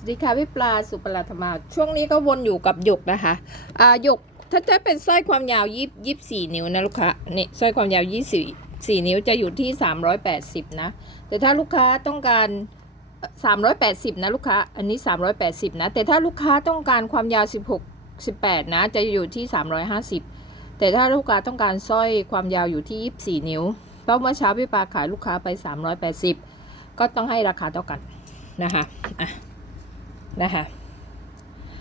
สวัสดีค่ะพี่ปลาสุปราธมา ช่วงนี้ก็วนอยู่กับหยกนะคะอ่าหยกถ้าจะเป็นสร้อยความยาวยี่ยี่สี่นิ้วนะลูกค้านี่สร้อยความยาวยี่สี่สี่นิ้วจะอยู่ที่สามร้อยแปดสิบนะแต่ถ้าลูกค้าต้องการสามร้อยแปดสิบนะลูกค้าอันนี้สามร้อยแปดสิบนะแต่ถ้าลูกค้าต้องการความยาวสิบหกสิบแปดนะจะอยู่ที่สามร้อยห้าสิบแต่ถ้าลูกค้าต้องการสร้อยความยาวอยู่ที่ยี่สี่นิ้วเพราะเมื่อเช้าพี่ปลาขายลูกค้าไปสามร้อยแปดสิบก็ต้องให้ราคาเท่ากันนะคะอะ นะคะ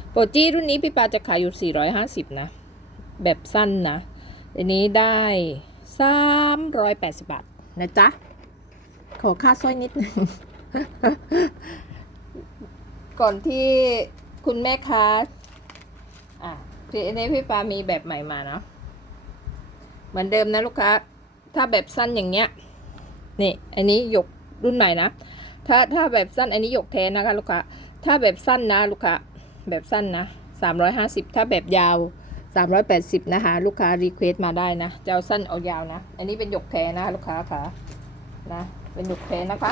โปรจี้รุ่นนี้พี่ปาจะขายอยู่ 450 นะ แบบสั้นนะอันนี้ได้ 380 บาท นะจ๊ะ ขอค่าสร้อยนิดนึง ก่อนที่คุณแม่ค้าอะพี่อันนี้พี่ปามีแบบใหม่มาเนาะเหมือนเดิมนะลูกค้า ถ้าแบบสั้นอย่างเงี้ย นี่ อันนี้หยกรุ่นใหม่นะ ถ้าถ้าแบบสั้นอันนี้หยกแท้นะคะลูกค้า ถ้าแบบสั้นนะลูกค้าแบบสั้นนะ350 ถ้าแบบยาว 380 นะคะ ลูกค้ารีเควสมาได้นะจะเอาสั้นเอายาวนะ อันนี้เป็นหยกแท้นะลูกค้าค่ะนะเป็นหยกแท้นะคะ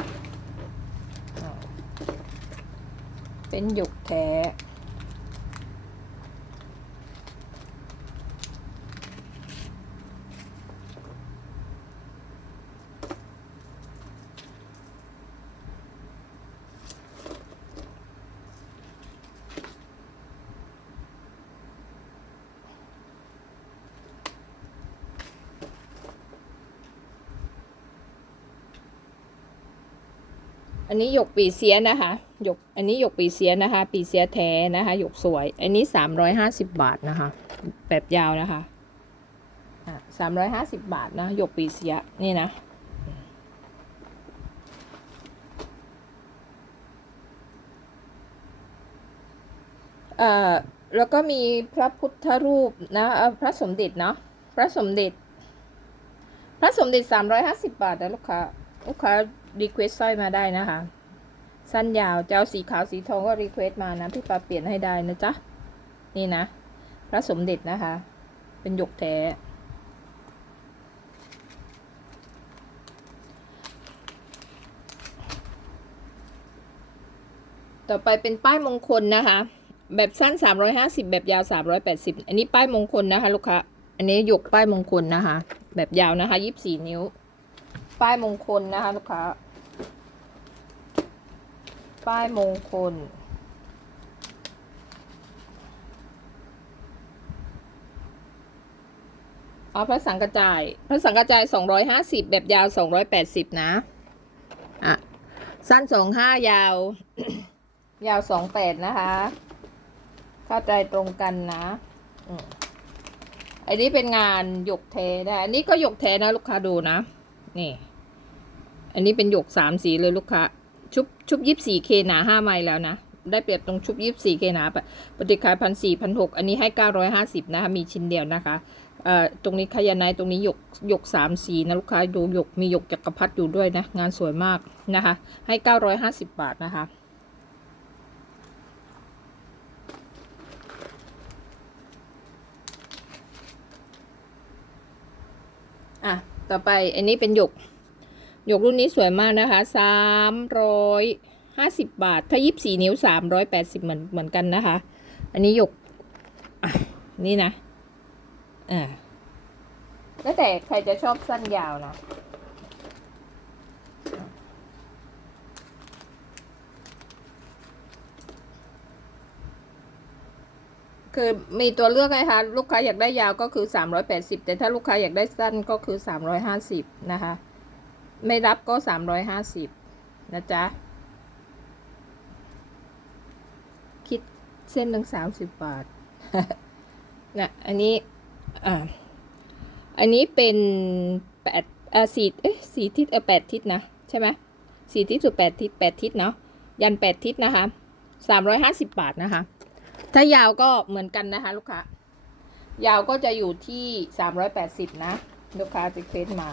เป็นหยกแท้ อันนี้หยกปีเสียนะคะหยกอันนี้หยกปีเสียนะคะ ปีเสียแท้นะคะหยกสวย อันนี้สามร้อยห้าสิบบาทนะคะ แบบยาวนะคะสามร้อยห้าสิบบาทนะหยกปีเสียนี่นะเอ่อแล้วก็มีพระพุทธรูปนะพระสมเด็จเนาะพระสมเด็จ พระสมเด็จสามร้อยห้าสิบบาทนะลูกค้าลูกค้า รีเควสสร้อยมาได้นะคะ สั้นยาวจะเอาสีขาวสีทองก็รีเควสมานะพี่ปาเปลี่ยนให้ได้นะจ๊ะ นี่นะ พระสมเด็จนะคะ เป็นหยกแท้ต่อไปเป็นป้ายมงคลนะคะ แบบสั้น 350 แบบยาว 380 อันนี้ป้ายมงคลนะคะ ลูกค้า อันนี้หยกป้ายมงคลนะคะ แบบยาวนะคะ 24 นิ้ว ป้ายมงคลนะคะ ลูกค้า ป้ายมงคล เอาพระสังกระจาย พระสังกระจาย 250 แบบยาว 280 นะ อะ สั้น 25 ยาว ยาว 28 นะคะ เข้าใจตรงกันนะอันนี้เป็นงานหยกเทนะอันนี้ก็หยกเทนะลูกค้าดูนะ นี่ อันนี้เป็นหยกสามสีเลยลูกค้า ชุบชุบยี่สี่เคหนาห้าไมล์แล้วนะ ได้เปรียบตรงชุบยี่สี่เคหนาปฏิขายพันสี่พันหกอันนี้ให้เก้าร้อยห้าสิบนะคะ มีชิ้นเดียวนะคะเอ่อตรงนี้ขยาไนตรงนี้หยกหยกสามสีนะลูกค้าดูหยกมีหยกจักรพรรดิอยู่ด้วยนะ งานสวยมากนะคะ ให้เก้าร้อยห้าสิบบาทนะคะอะ ต่อไปอันนี้เป็นหยก หยกรุ่นนี้สวยมากนะคะสามร้อยห้าสิบบาท ถ้ายิบสี่นิ้วสามร้อยแปดสิบเหมือนเหมือนกันนะคะ อันนี้หยกนี่นะอ่าแล้วแต่ใครจะชอบสั้นยาวนะคือมีตัวเลือกไงคะลูกค้าอยากได้ยาวก็คือ 380 แต่ถ้าลูกค้าอยากได้สั้นก็คือ 350 นะคะ ไม่รับก็350นะจ๊ะ คิดเส้นหนึ่ง30บบาทนะอันนี้ อ่า อันนี้เป็นแปดอ่าสี่เอ๊ะสี่ทิศเออแปดทิศนะ ใช่ไหมสี่ทิศหรือแปดทิศแปดทิศเนาะยันแปดทิศนะคะ350บบาทนะคะ ถ้ายาวก็เหมือนกันนะคะ ลูกค้ายาวก็จะอยู่ที่380นะ ลูกค้าจะเคลสมา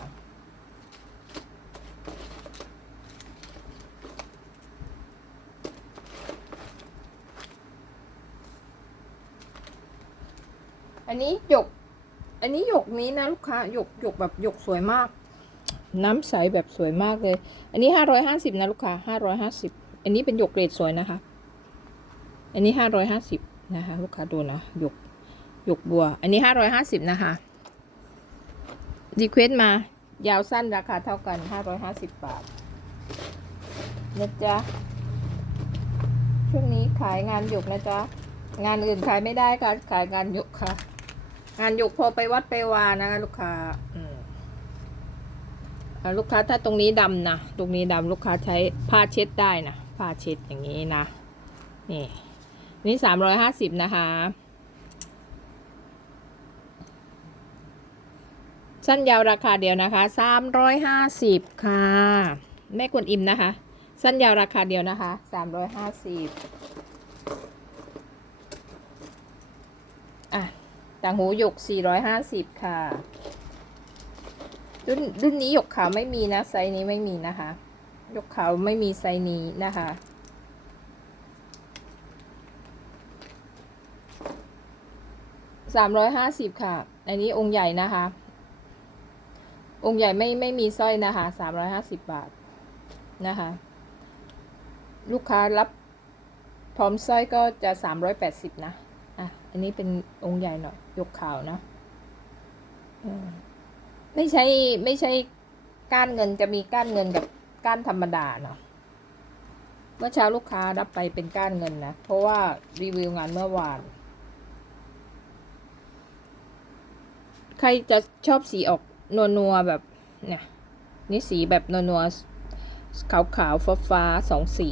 อันนี้หยก อันนี้หยกนี้นะลูกค้าหยกหยกแบบหยกสวยมาก น้ำใสแบบสวยมากเลย อันนี้550นะลูกค้า550อันนี้เป็นหยกเกรดสวยนะคะ อันนี้ห้าร้อยห้าสิบนะคะ ลูกค้าดูนะหยกหยกบัว อันนี้ห้าร้อยห้าสิบนะคะรีเควสมายาวสั้นราคาเท่ากันห้าร้อยห้าสิบบาทนะจ๊ะช่วงนี้ขายงานหยกนะจ๊ะ งานอื่นขายไม่ได้ค่ะ ขายงานหยกค่ะ งานหยกพอไปวัดไปวานะคะลูกค้าอืมอ่าลูกค้าถ้าตรงนี้ดำนะตรงนี้ดำลูกค้าใช้ผ้าเช็ดได้นะผ้าเช็ดอย่างนี้นะนี่นี่สามร้อยห้าสิบนะคะสั้นยาวราคาเดียวนะคะสามร้อยห้าสิบค่ะแม่กวนอิมนะคะ สั้นยาวราคาเดียวนะคะสามร้อยห้าสิบอะ ต่างหูหยกสี่ร้อยห้าสิบค่ะ รุ่นรุ่นนี้หยกขาวไม่มีนะ ไซส์นี้ไม่มีนะคะหยกขาวไม่มีไซส์นี้นะคะสามร้อยห้าสิบค่ะ อันนี้องค์ใหญ่นะคะ องค์ใหญ่ไม่ไม่มีสร้อยนะคะสามร้อยห้าสิบบาทนะคะ ลูกค้ารับพร้อมสร้อยก็จะสามร้อยแปดสิบนะ อันนี้เป็นองค์ใหญ่หน่อยยกขาวนะไม่ใช่ไม่ใช่ก้านเงินจะมีก้านเงินกับก้านธรรมดาเนาะเมื่อเช้าลูกค้ารับไปเป็นก้านเงินนะเพราะว่ารีวิวงานเมื่อวาน ใครจะชอบสีออกนัวนัวแบบเนี่ยนี่สีแบบนัวนัวขาวขาวฟ้าฟ้าสองสี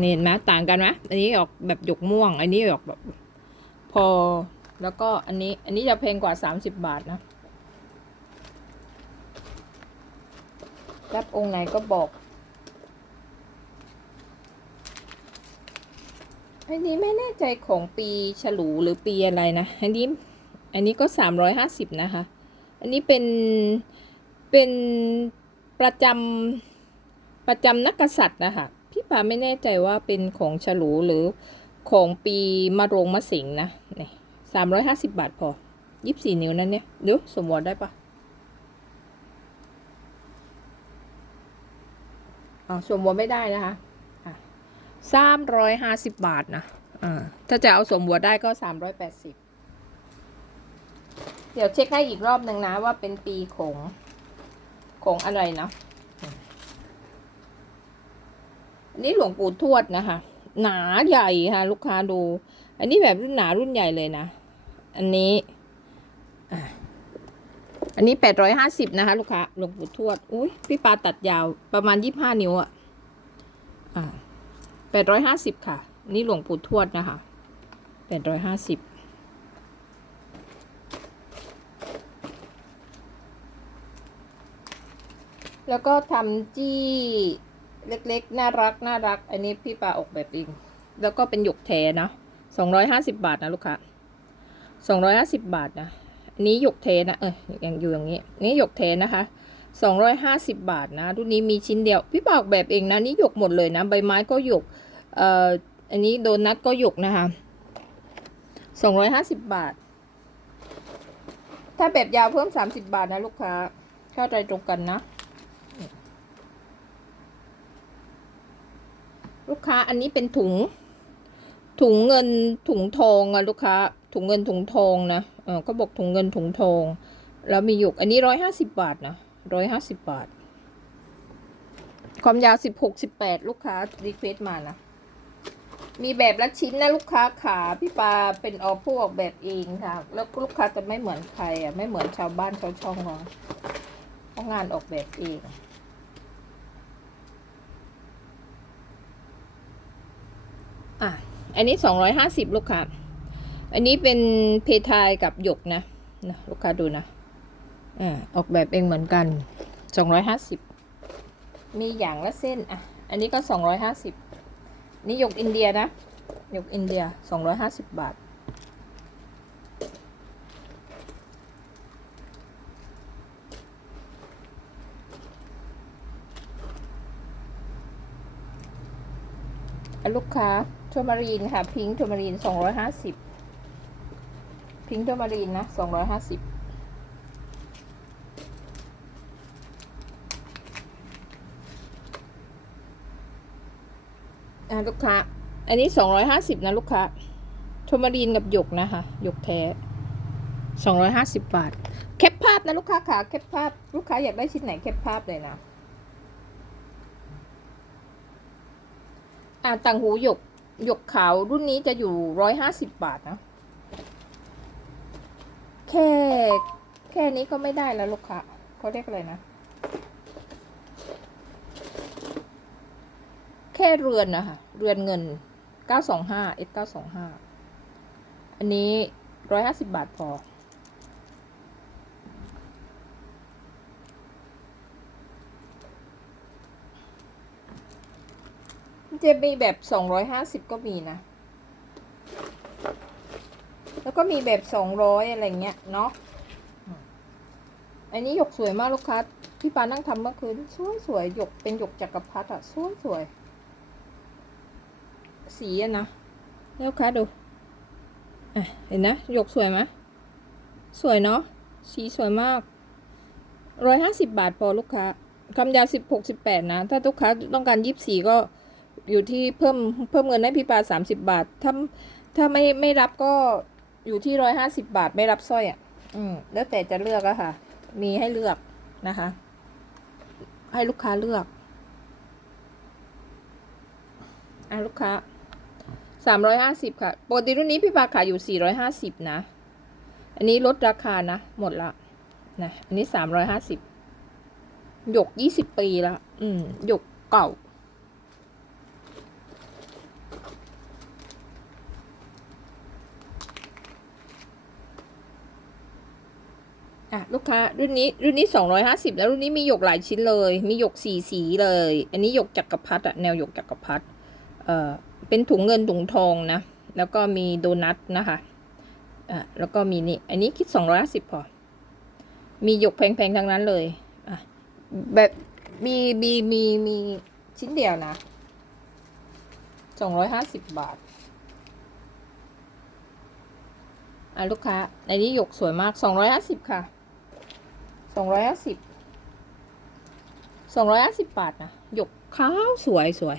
นี่เห็นไหมต่างกันไหมอันนี้ออกแบบหยกม่วง อันนี้ออกแบบ พอ แล้วก็อันนี้ อันนี้จะแพงกว่าสามสิบบาทนะรับองค์ไหนก็บอกอันนี้ไม่แน่ใจของปีฉลูหรือปีอะไรนะ อันนี้ อันนี้ก็สามร้อยห้าสิบนะคะ อันนี้เป็น เป็นประจำประจำนักกษัตริย์นะคะ ปาไม่แน่ใจว่าเป็นของฉลูหรือของปีมะโรงมะสิงนะนี่สามร้อยห้าสิบบาทพอยี่สิบสี่นิ้วนั่นเนี่ยเดี๋ยวสมวรได้ปะอ๋อสมวรไม่ได้นะคะสามร้อยห้าสิบบาทนะอ่าถ้าจะเอาสมวรได้ก็สามร้อยแปดสิบเดี๋ยวเช็คให้อีกรอบหนึ่งนะว่าเป็นปีของของอะไรนะ อันนี้หลวงปู่ทวดนะคะ หนาใหญ่ค่ะ ลูกค้าดู อันนี้แบบรุ่นหนารุ่นใหญ่เลยนะ อันนี้อันนี้แปดร้อยห้าสิบนะคะ ลูกค้าหลวงปู่ทวดอุ้ยพี่ปาตัดยาวประมาณยี่ห้านิ้วอะอะแปดร้อยห้าสิบค่ะนนี่หลวงปู่ทวดนะคะแปดร้อยห้าสิบแล้วก็ทำจี้ เล็กๆ น่ารักน่ารัก อันนี้พี่ปลาออกแบบเองแล้วก็เป็นหยกแท้นะสองร้อยห้าสิบาทนะลูกค้าสองร้อยห้าสิบบาทนะอันนี้หยกเทนะเออยังอยู่อย่างนี้ นี่หยกเทนะคะสองร้อยห้าสิบบาทนะรุ่นนี้มีชิ้นเดียว พี่ปาออกแบบเองนะนี่หยกหมดเลยนะ ใบไม้ก็หยกเอ่ออันนี้โดนัทก็หยกนะคะสองร้อยห้าสิบบาท ถ้าแบบยาวเพิ่มสามสิบบาทนะลูกค้าเข้าใจตรงกันนะ ลูกค้าอันนี้เป็นถุง ถุงเงินถุงทองอะลูกค้า ถุงเงินถุงทองนะเออก็บอกถุงเงินถุงทองแล้วมีหยกอันนี้ร้อยห้าสิบบาทนะร้อยห้าสิบบาท ความยาวสิบหกสิบแปดลูกค้ารีเควสมานะมีแบบละชิ้นนะลูกค้าขาพี่ปาเป็นออกผู้ออกแบบเองค่ะ แล้วลูกค้าจะไม่เหมือนใครอะไม่เหมือนชาวบ้านชาวช่องเราเพราะงานออกแบบเอง อันนี้สองร้อยห้าสิบลูกค้า อันนี้เป็นเพทายกับหยกนะนะลูกค้าดูนะอ่าออกแบบเองเหมือนกันสองร้อยห้าสิบมีอย่างละเส้นอะ อันนี้ก็สองร้อยห้าสิบนี่หยกอินเดียนะหยกอินเดียสองร้อยห้าสิบบาทลูกค้า ทัวมารีนค่ะ พิงค์ทัวมารีนสองร้อยห้าสิบพิงค์ทัวมารีนนะสองร้อยห้าสิบอ่าลูกค้า อันนี้สองร้อยห้าสิบนะลูกค้าโทมารีนกับหยกนะคะหยกแท้สองร้อยห้าสิบบาท แคปภาพนะลูกค้าขาแคปภาพ ลูกค้าอยากได้ชิ้นไหนแคปภาพเลยนะ อ่าต่างหูหยก หยกขาวรุ่นนี้จะอยู่ร้อยห้าสิบบาทนะ แค่แค่นี้ก็ไม่ได้แล้วลูกค้าเขาเรียกอะไรนะ แค่เรือนนะคะเรือนเงิน 925 S 925 อันนี้ 150 บาทพอ จะมีแบบ250ก็มีนะ แล้วก็มีแบบ200อะไรเงี้ยเนาะ อันนี้หยกสวยมากลูกค้าพี่ปานั่งทำเมื่อคืนสวยสวยหยกเป็นหยกจักรพรรดิอะสวยสวย สีอะนะลูกค้าดูอะเห็นนะหยกสวยไหมสวยเนาะสีสวยมากร้อยห้าสิบบาทพอลูกค้าคำยาวสิบหกสิบแปดนะ ถ้าลูกค้าต้องการยี่สิบสี่ก็ อยู่ที่เพิ่มเพิ่มเงินให้พี่ปาสามสิบบาท ถ้าถ้าไม่ไม่รับก็อยู่ที่ร้อยห้าสิบบาทไม่รับสร้อยอะ อืม แล้วแต่จะเลือกอะค่ะ มีให้เลือกนะคะ ให้ลูกค้าเลือกอะลูกค้าสามร้อยห้าสิบค่ะปกติรุ่นนี้พี่ปาขายอยู่สี่ร้อยห้าสิบนะ อันนี้ลดราคานะ หมดละนะอันนี้สามร้อยห้าสิบหยกยี่สิบปีละอืมหยกเก่า อะลูกค้ารุ่นนี้รุ่นนี้สองร้อยห้าสิบแล้วรุ่นนี้มีหยกหลายชิ้นเลย มีหยกสี่สีเลย อันนี้หยกจักรพรรดิอะแนวหยกจักรพรรดิเอ่อเป็นถุงเงินถุงทองนะ แล้วก็มีโดนัทนะคะอะแล้วก็มีนี่อันนี้คิดสองร้อยห้าสิบพอ มีหยกแพงๆทั้งนั้นเลยอะแบบมีมีมีมีชิ้นเดียวนะสองร้อยห้าสิบบาทอะลูกค้าอันนี้หยกสวยมากสองร้อยห้าสิบค่ะ สองร้อยห้าสิบสองร้อยห้าสิบบาทนะหยกขาวสวยสวย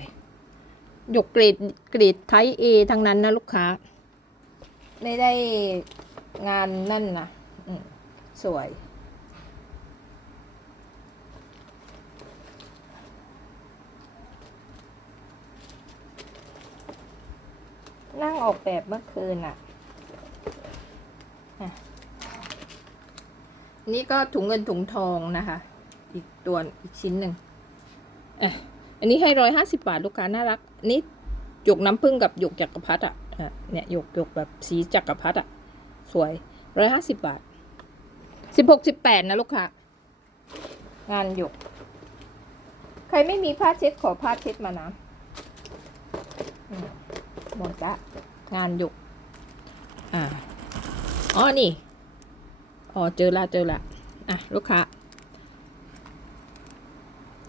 หยกเกรดเกรดไทยเอทั้งนั้นนะลูกค้า ไม่ได้งานนั่นนะอืมสวย นั่งออกแบบเมื่อคืนอะ นี่ก็ถุงเงินถุงทองนะคะ อีกตัวอีกชิ้นหนึ่งอะอันนี้ให้ร้อยห้าสิบาทลูกค้าน่ารัก นี่หยกน้ำผึ้งกับหยกจักรพรรดิอะเนี่ยหยกหยกแบบสีจักรพรรดิอะ สวยร้อยห้าสิบาทสิบหกสิบแปดนะลูกค้างานหยก ใครไม่มีผ้าเช็ดขอผ้าเช็ดมานะอืมหมดละงานหยกอ่าอ๋อนี่ อ๋อเจอละเจอละอะลูกค้า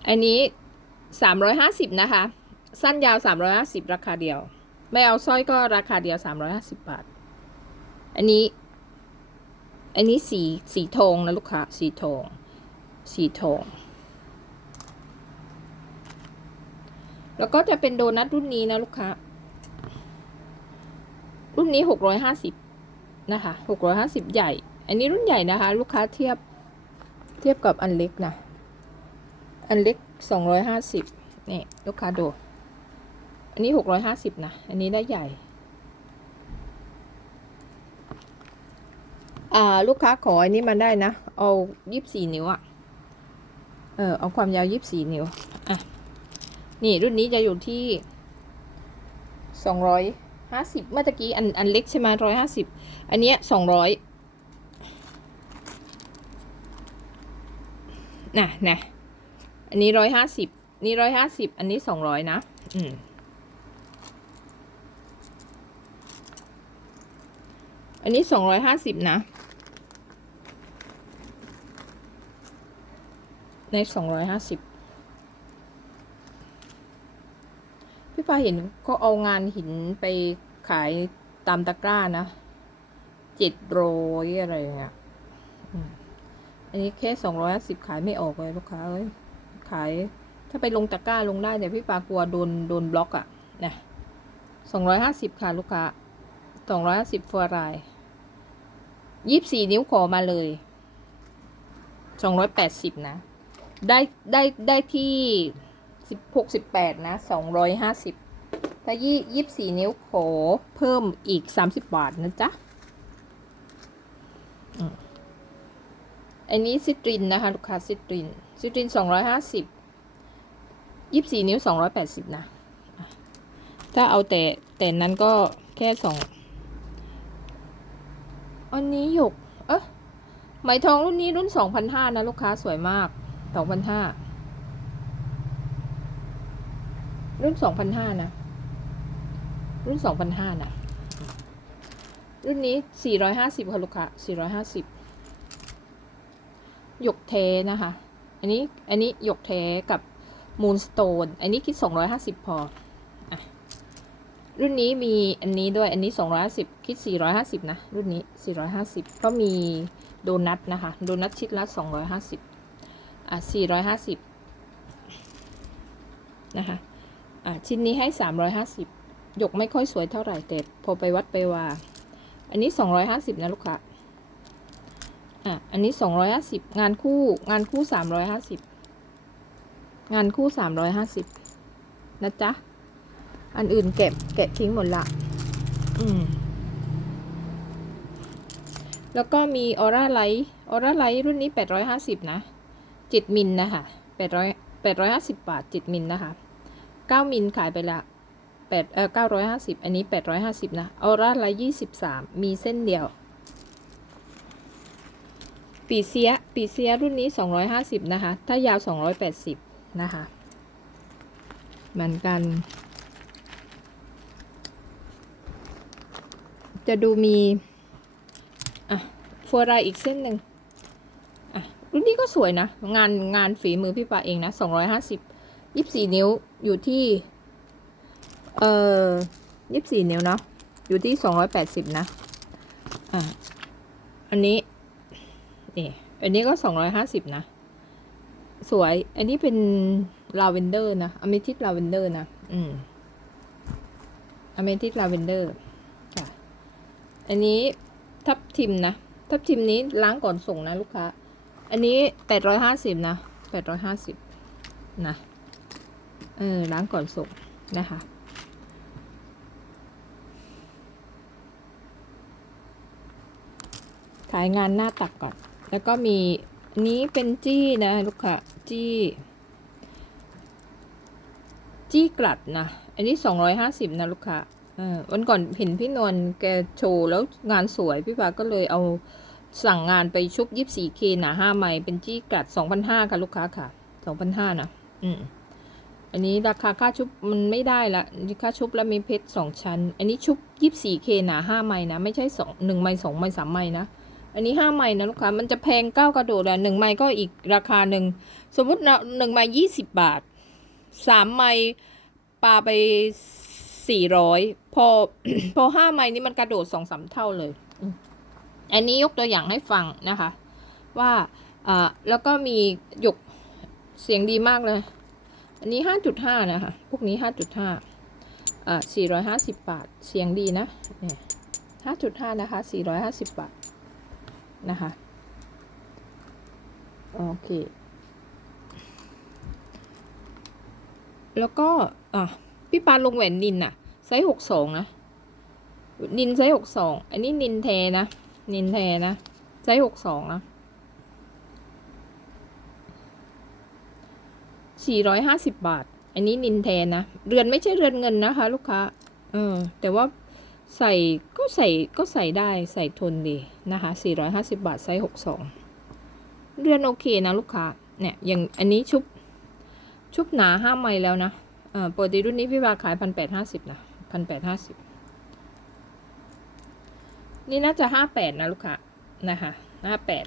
อันนี้สามร้อยห้าสิบนะคะ สั้นยาวสามร้อยห้าสิบราคาเดียว ไม่เอาสร้อยก็ราคาเดียวสามร้อยห้าสิบบาท อันนี้ อันนี้สีสีทองนะลูกค้า สีทอง สีทอง แล้วก็จะเป็นโดนัทรุ่นนี้นะลูกค้า รุ่นนี้หกร้อยห้าสิบนะคะหกร้อยห้าสิบใหญ่ อันนี้รุ่นใหญ่นะคะ ลูกค้าเทียบเทียบกับอันเล็กนะ อันเล็กสองร้อยห้าสิบนี่ลูกค้าดู อันนี้หกร้อยห้าสิบนะ อันนี้ได้ใหญ่ อ่าลูกค้าขออันนี้มาได้นะ เอายี่สิบสี่นิ้วอะเออเอาความยาวยี่สิบสี่นิ้ว อะ นี่รุ่นนี้จะอยู่ที่สองร้อยห้าสิบเมื่อตะกี้อันอันเล็กใช่ไหมร้อยห้าสิบอันเนี้ยสองร้อย น่ะนะอันนี้ร้อยห้าสิบนี่ร้อยห้าสิบอันนี้สองร้อยนะ อืม อันนี้สองร้อยห้าสิบนะ ในสองร้อยห้าสิบพี่ปาเห็นก็เอางานหินไปขายตามตะกร้านะเจ็ดโรยอะไรอย่างเงี้ย อันนี้แค่สองร้อยสิบขายไม่ออกเลยลูกค้าเอ้ยขายถ้าไปลงตะกร้าลงได้แต่พี่ปากลัวโดนโดนบล็อกอะ่ะนะสองร้อยห้าสิบค่ะลูกค้าสองร้อยห้าสิบฟัวรายยี่สี่นิ้วขอมาเลยสองร้อยแปดสิบนะ ได้ได้ได้ที่สิบหกสิบแปดนะสองร้อยห้าสิบถ้ายี่ยี่สี่นิ้วขอเพิ่มอีกสามสิบบาทนะจ๊ะอืม อันนี้ซิตรินนะคะ ลูกค้าซิตริน ซิตรินสองร้อยห้าสิบยี่สี่นิ้วสองร้อยแปดสิบนะ ถ้าเอาแต่แต่นั้นก็แค่สองอันนี้หยก เอ๊ะไหมทองรุ่นนี้รุ่นสองพันห้านะ ลูกค้าสวยมากสองพันห้ารุ่นสองพันห้านะ รุ่นสองพันห้านะ รุ่นนี้สี่ร้อยห้าสิบค่ะ ลูกค้าสี่ร้อย หยกเทนะคะ อันนี้ อันนี้หยกเทกับมูนสโตน อันนี้คิดสองร้อยห้าสิบพอรุ่นนี้มีอันนี้ด้วย อันนี้ 250 คิด 450 นะ รุ่นนี้ 450 ก็มีโดนัทนะคะ โดนัทชิ้นละ 250 อะ 450 นะคะ อะ ชิ้นนี้ให้ 350 หยกไม่ค่อยสวยเท่าไหร่แต่พอไปวัดไปว่า อันนี้ 250 นะลูกค้า อะอันนี้250งานคู่ งานคู่350งานคู่350นะจ๊ะ อันอื่นเก็บแกะทิ้งหมดละ อืม แล้วก็มีออร่าไลท์ออร่าไลท์รุ่นนี้แปดร้อยห้าสิบนะจิตมิลนะคะแปดร้อยแปดร้อยห้าสิบบาทจิตมิลนะคะเก้ามิลขายไปละแปดเออเก้าร้อยห้าสิบอันนี้แปดร้อยห้าสิบนะออร่าไลท์ยี่สิบสามมีเส้นเดียว ปีเซียปีเซียรุ่นนี้สองร้อยห้าสิบนะคะ ถ้ายาวสองร้อยแปดสิบนะคะ เหมือนกัน จะดูมี อะฟัวรายอีกเส้นหนึ่งอะ รุ่นนี้ก็สวยนะ งานงานฝีมือพี่ปาเองนะสองร้อยห้าสิบยี่สิบสี่นิ้วอยู่ที่ เอ่อยี่สิบสี่นิ้วเนาะ อยู่ที่สองร้อยแปดสิบนะ อะ อันนี้ นี่อันนี้ก็สองร้อยห้าสิบนะ สวย อันนี้เป็นลาเวนเดอร์นะอเมทิสลาเวนเดอร์นะ อืมอเมทิสลาเวนเดอร์ค่ะอันนี้ทับทิมนะ ทับทิมนี้ล้างก่อนส่งนะลูกค้า อันนี้แปดร้อยห้าสิบนะแปดร้อยห้าสิบนะ เออ ล้างก่อนส่งนะคะขายงานหน้าตักก่อน แล้วก็มีนี้เป็นจี้นะลูกค้าจี้ จี้กลัดนะ อันนี้สองร้อยห้าสิบนะลูกค้าวันก่อนเห็นพี่นวลแกโชว์แล้วงานสวยพี่ปาก็เลยเอาสั่งงานไปชุบยี่สี่เคหนาห้าไมล์เป็นจี้กัดสองพันห้าค่ะลูกค้าค่ะสองพันห้านะ อืม อันนี้ราคาค่าชุบมันไม่ได้ละค่าชุบแล้วมีเพชรสองชั้น อันนี้ชุบยี่สี่เคหนาห้าไมล์นะ ไม่ใช่สองหนึ่งไมล์สองไมล์สามไมล์นะ อันนี้ห้าไมล์นะลูกค้ามันจะแพงเก้ากระโดดอะหนึ่งไมล์ก็อีกราคาหนึ่งสมมุติหนึ่งไมล์ยี่สิบบาทสามไมล์ปาไปสี่ร้อยพอพอห้าไมล์นี่มันกระโดดสองสามเท่าเลย อันนี้ยกตัวอย่างให้ฟังนะคะ ว่าอ่าแล้วก็มีหยกเสียงดีมากเลย อันนี้ห้าจุดห้านะคะ พวกนี้ห้าจุดห้าอ่าสี่ร้อยห้าสิบบาท เสียงดีนะเนี่ยห้าจุดห้านะคะสี่ร้อยห้าสิบบาท นะคะ โอเค แล้วก็ อะ พี่ปานลงแหวนนินน่ะ ไซส์หกสองนะ นินไซส์หกสอง อันนี้นินเทนะ นินเทนะ ไซส์หกสองนะสี่ร้อยห้าสิบบาท อันนี้นินเทนะเรือนไม่ใช่เรือนเงินนะคะ ลูกค้า เออ แต่ว่า ใส่ก็ใส่ก็ใส่ได้ใส่ทนดีนะคะสี่ร้อยห้าสิบาทไซส์หกสองเรือนโอเคนะลูกค้าเนี่ยอย่างอันนี้ชุบชุบหนาห้าไมล์แล้วนะเอ่อปกติรุ่นนี้พี่วาขายพันแปดห้าสิบนะพันแปดห้าสิบนี่น่าจะห้าแปดนะลูกค้านะคะห้าแปด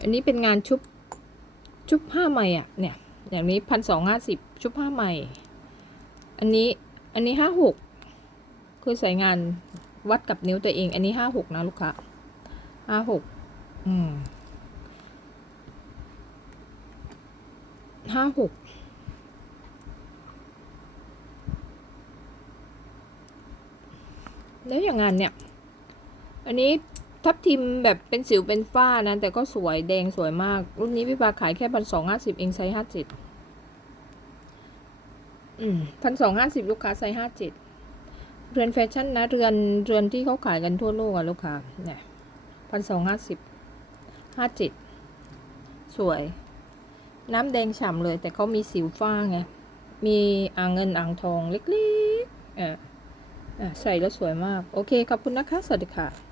อันนี้เป็นงานชุบชุบผ้าใหมอะเนี่ยอย่างนี้พันสองห้าสิบชุบผ้าใหมอันนี้อันนี้ห้าหก คือใส่งานวัดกับนิ้วตัวเอง อันนี้ห้าหกนะลูกค้าห้าหกอืมห้าหกแล้วอย่างงานเนี่ย อันนี้ทับทิมแบบเป็นสิวเป็นฝ้านะแต่ก็สวยแดงสวยมาก รุ่นนี้พี่ปาขายแค่พันสองห้าสิบเองไซส์ห้าเจ็ดพันสองห้าสิบลูกค้าไซส์ห้าเจ็ด เรือนแฟชั่นนะเรือนเรือนที่เขาขายกันทั่วโลกอะลูกค้าเนี่ยพันสองห้าสิบห้าเจ็ดสวย น้ำแดงฉ่ำเลย แต่เขามีสิวฝ้าไง มีอ่างเงินอ่างทองเล็กๆอออะใส่แล้วสวยมาก โอเค ขอบคุณนะคะ สวัสดีค่ะ